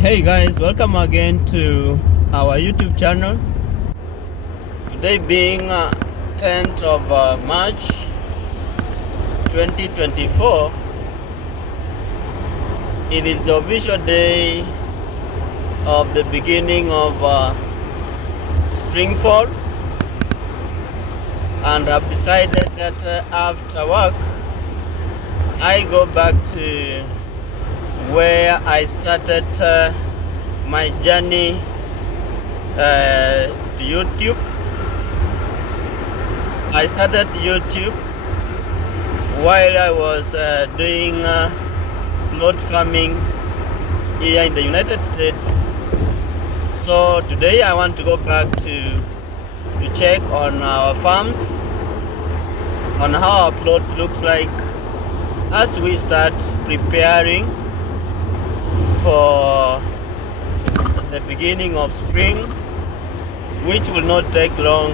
Hey guys, welcome again to our YouTube channel. Today being 10th of March 2024, it is the official day of the beginning of spring fall, and I've decided that after work I go back to where I started my journey to YouTube. I started YouTube while I was doing plot farming here in the United States. So today I want to go back to check on our farms, on how our plots looks like as we start preparing for the beginning of spring, which will not take long.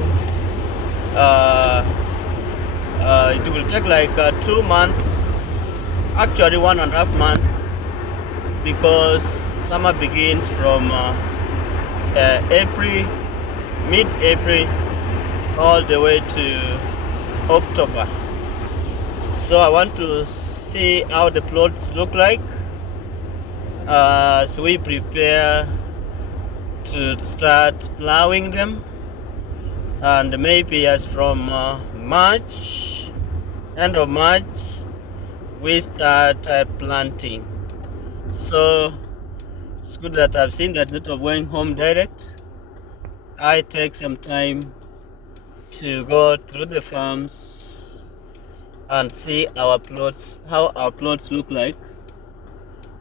It will take like 2 months, actually 1.5 months, because summer begins from April, mid-April, all the way to October. So I want to see how the plots look like as we prepare to start plowing them, and maybe as from March, end of March, we start planting. So it's good that I've seen that instead of going home direct, I take some time to go through the farms and see our plots, how our plots look like,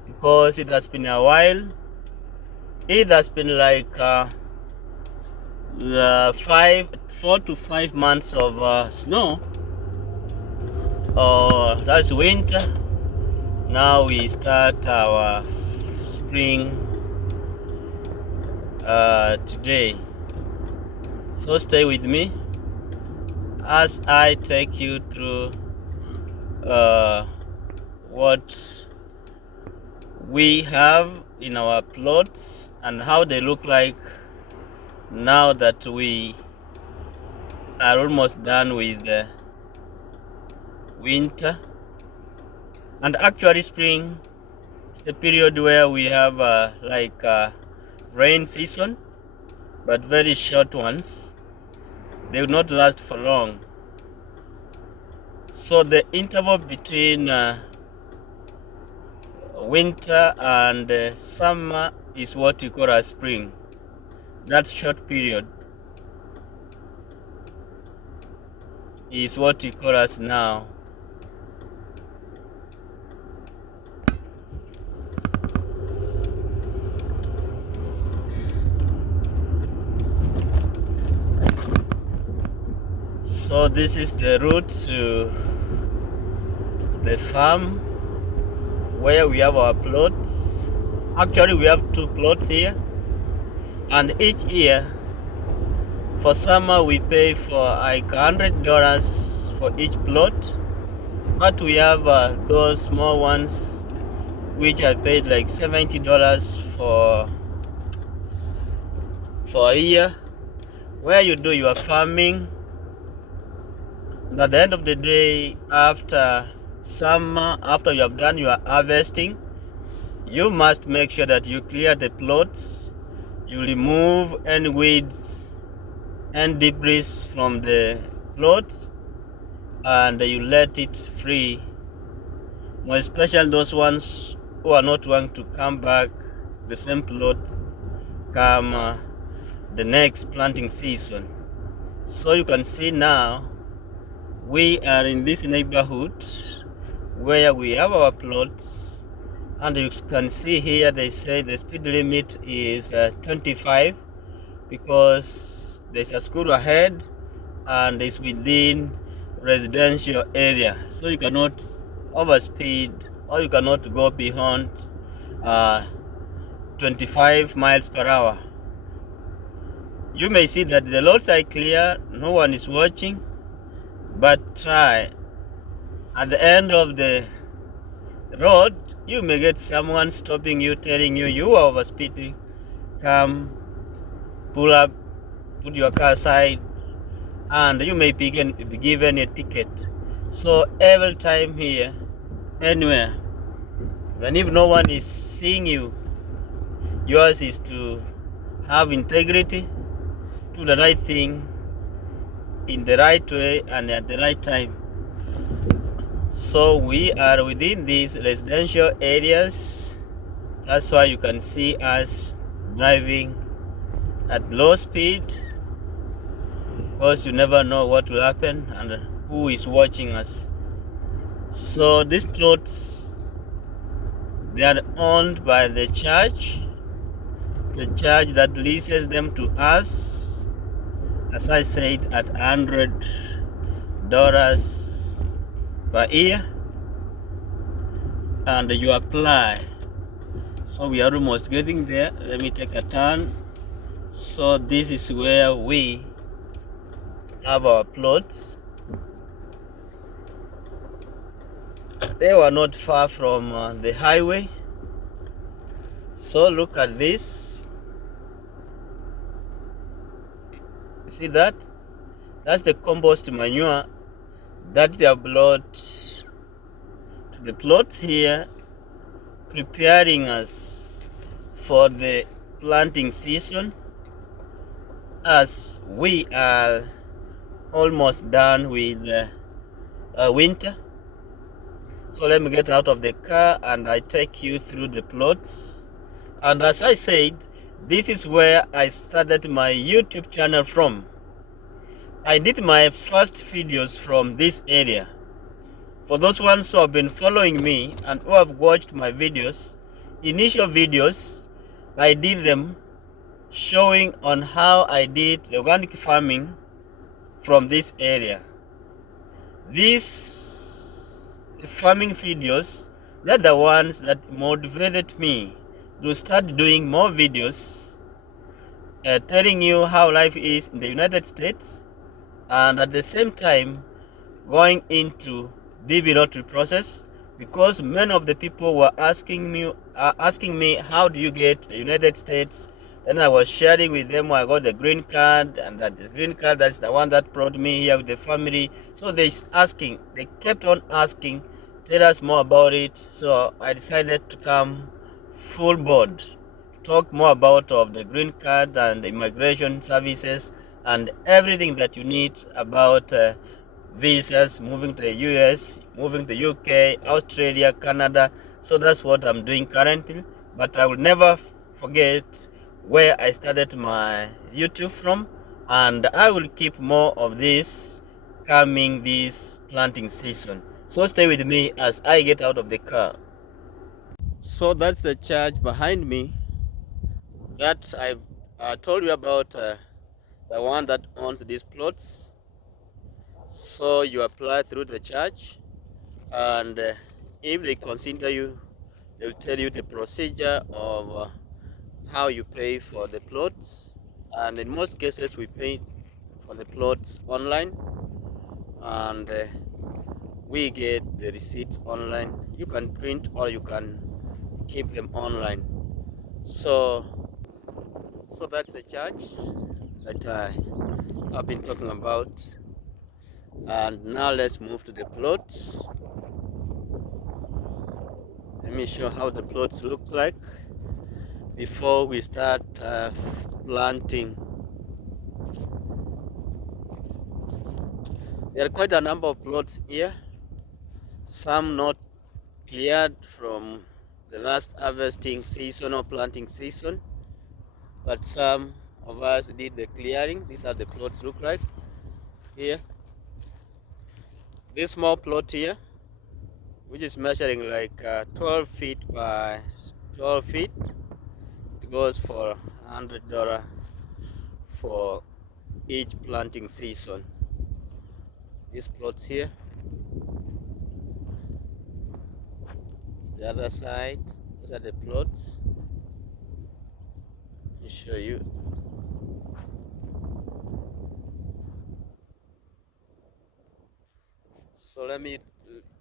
because it has been a while. It has been like 4 to 5 months of snow. That's winter. Now we start our spring today. So stay with me as I take you through what we have in our plots and how they look like now that we are almost done with the winter. And actually spring is the period where we have rain season, but very short ones. They will not last for long. So the interval between winter and summer is what we call as spring. That short period is what we call as now. So this is the route to the farm where we have our plots. Actually we have 2 plots here, and each year for summer we pay for like $100 for each plot, but we have those small ones which I paid like $70 for a year, where you do your farming. And at the end of the day, after summer, after you have done your harvesting, you must make sure that you clear the plots, you remove any weeds and debris from the plot, and you let it free, more especially those ones who are not going to come back the same plot come the next planting season. So you can see now we are in this neighborhood where we have our plots, and you can see here they say the speed limit is 25 because there's a school ahead and it's within residential area, so you cannot overspeed or you cannot go beyond 25 miles per hour. You may see that the roads are clear, no one is watching, but try at the end of the road you may get someone stopping you, telling you are overspeeding. Come, pull up, put your car aside, and you may be given a ticket. So every time here, anywhere, even if no one is seeing you, yours is to have integrity, do the right thing in the right way and at the right time. So we are within these residential areas. That's why you can see us driving at low speed, because you never know what will happen and who is watching us. So these plots, they are owned by the church. The church that leases them to us, as I said, at $100 per year, and you apply. So we are almost getting there. Let me take a turn. So this is where we have our plots. They were not far from the highway. So look at this. You see that? That's the compost manure that they have brought to the plots here, preparing us for the planting season, as we are almost done with winter. So let me get out of the car and I take you through the plots. And as I said, this is where I started my YouTube channel from. I did my first videos from this area. For those ones who have been following me and who have watched my videos, initial videos, I did them showing on how I did the organic farming from this area. These farming videos, they're the ones that motivated me to start doing more videos, telling you how life is in the United States, and at the same time going into divinatory process, because many of the people were asking me how do you get the United States. Then I was sharing with them I got the green card, and that the green card, that's the one that brought me here with the family. So they kept on asking, tell us more about it. So I decided to come full board, talk more about of the green card and the immigration services and everything that you need about visas, moving to the US, moving to UK, Australia, Canada. So that's what I'm doing currently. But I will never forget where I started my YouTube from, and I will keep more of this coming this planting season. So stay with me as I get out of the car. So that's the church behind me that I've told you about, the one that owns these plots. So you apply through the church, and if they consider you, they'll tell you the procedure of how you pay for the plots. And in most cases, we pay for the plots online, and we get the receipts online. You can print or you can keep them online. So that's the church that I've been talking about. And now let's move to the plots. Let me show how the plots look like before we start planting. There are quite a number of plots here, some not cleared from the last harvesting season or planting season, but some of us did the clearing. These are the plots look like here. This small plot here, which is measuring like 12 feet by 12 feet, it goes for $100 for each planting season. These plots here, the other side, those are the plots. Let me show you. So let me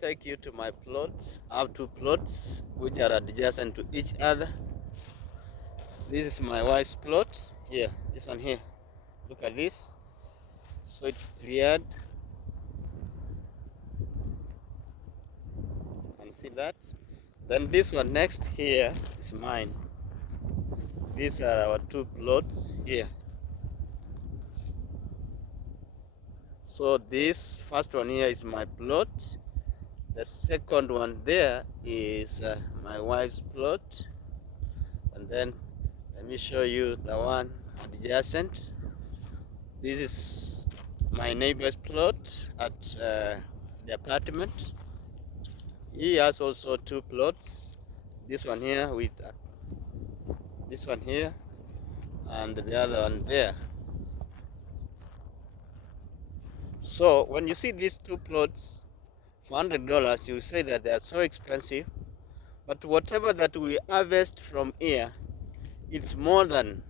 take you to my plots. I have two plots which are adjacent to each other. This is my wife's plot here, this one here. Look at this. So it's cleared. And see that? Then this one next here is mine. These are our two plots here. So this first one here is my plot. The second one there is my wife's plot. And then let me show you the one adjacent. This is my neighbor's plot at the apartment. He has also two plots. This one here with this one here and the other one there. So when you see these two plots for $100, you say that they are so expensive. But whatever that we harvest from here, it's more than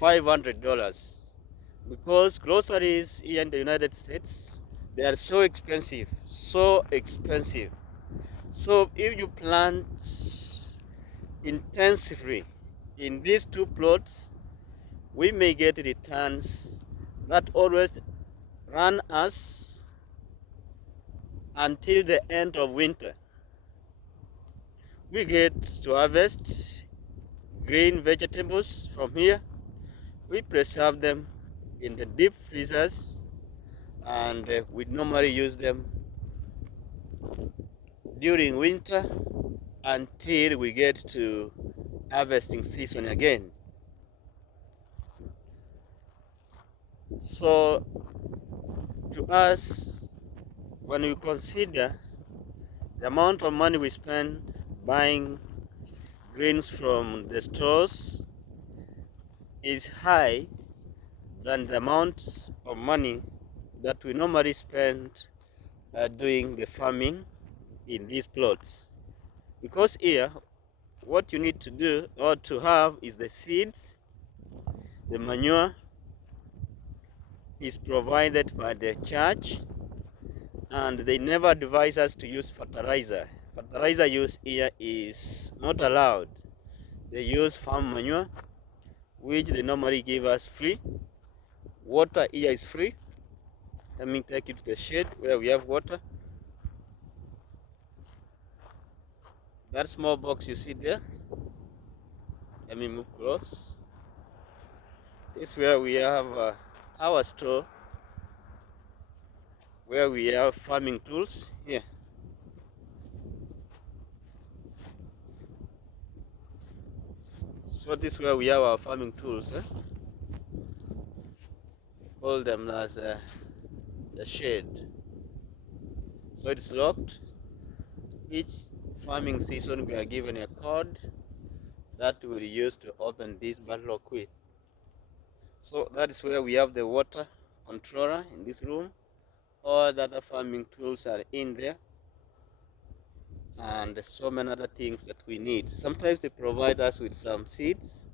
$500, because groceries here in the United States, they are so expensive, so expensive. So if you plant intensively in these two plots, we may get returns that always run us until the end of winter. We get to harvest green vegetables from here. We preserve them in the deep freezers, and we normally use them during winter until we get to harvesting season again. So to us, when we consider the amount of money we spend buying greens from the stores is high than the amount of money that we normally spend doing the farming in these plots. Because here, what you need to do or to have is the seeds, the manure is provided by the church, and they never advise us to use fertilizer. Fertilizer use here is not allowed. They use farm manure, which they normally give us free. Water here is free. Let me take you to the shade where we have water. That small box you see there, let me move close. This is where we have our store, where we have farming tools here. So this is where we have our farming tools. Call them as the shed. So it's locked. Each farming season we are given a code that we will use to open this bad lock with. So that is where we have the water controller in this room. All the other farming tools are in there, and so many other things that we need. Sometimes they provide us with some seeds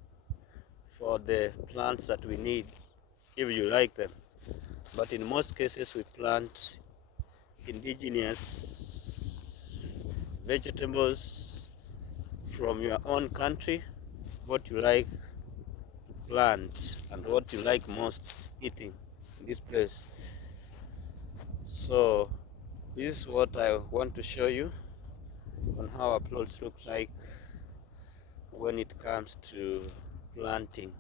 for the plants that we need, if you like them. But in most cases we plant indigenous vegetables from your own country, what you like to plant and what you like most eating in this place. So this is what I want to show you on how our plots look like when it comes to planting.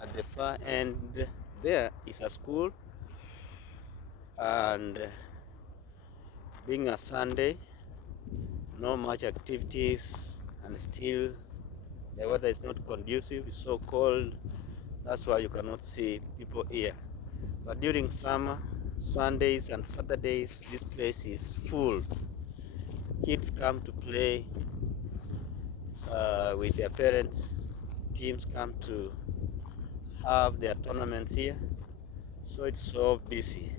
At the far end there is a school, and being a Sunday, not much activities, and still the weather is not conducive, it's so cold. That's why you cannot see people here. But during summer, Sundays and Saturdays, this place is full. Kids come to play with their parents. Teams come to have their tournaments here. So it's so busy.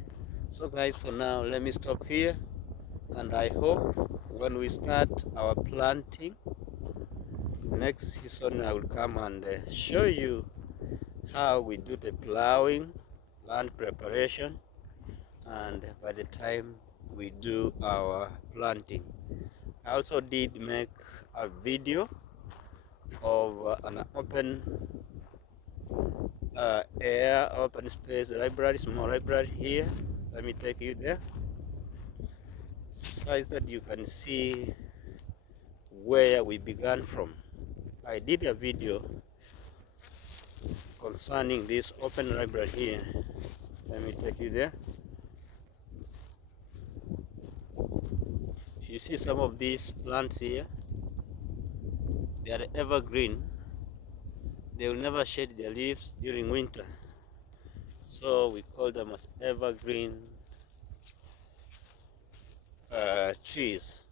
So guys, for now, let me stop here. And I hope when we start our planting next season, I will come and show you how we do the plowing, land preparation, and by the time we do our planting. I also did make a video of an open air, open space library, small library here. Let me take you there so that you can see where we began from. I did a video concerning this open library here. Let me take you there. You see some of these plants here, they are evergreen. They will never shed their leaves during winter, so we call them as evergreen trees.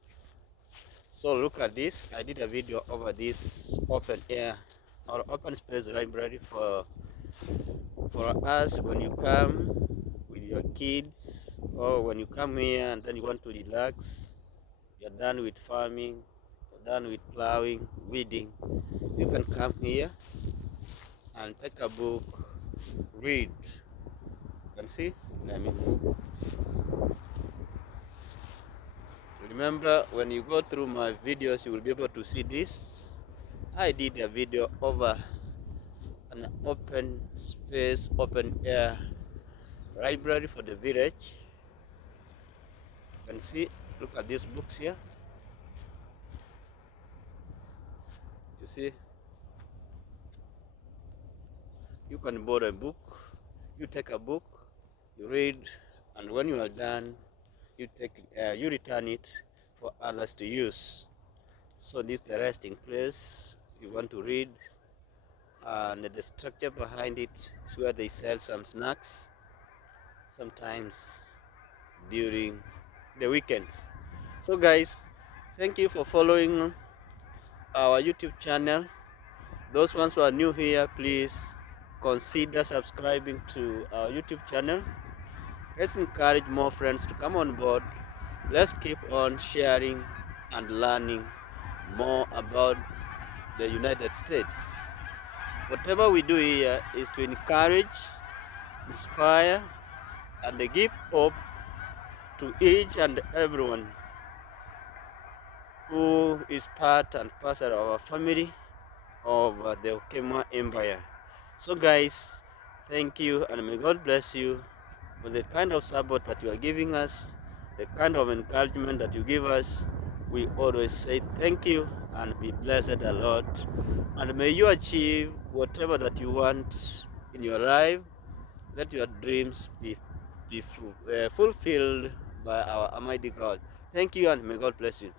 So look at this. I did a video over this open air or open space library for us when you come with your kids, or when you come here and then you want to relax, you're done with farming, you're done with plowing, weeding, you can come here and take a book, read. You can see, remember, when you go through my videos, you will be able to see this. I did a video over an open space, open air library for the village. You can see, look at these books here. You see, you can borrow a book, you take a book, you read, and when you are done, you return it for others to use. So this is the resting place you want to read, and the structure behind it is where they sell some snacks, sometimes during the weekends. So guys, thank you for following our YouTube channel. Those ones who are new here, please consider subscribing to our YouTube channel. Let's encourage more friends to come on board. Let's keep on sharing and learning more about the United States. Whatever we do here is to encourage, inspire, and give hope to each and everyone who is part and parcel of our family of the Okemwa Empire. So guys, thank you, and may God bless you for the kind of support that you are giving us, the kind of encouragement that you give us. We always say thank you and be blessed a lot, and may you achieve whatever that you want in your life. Let your dreams be fulfilled by our Almighty God. Thank you, and may God bless you.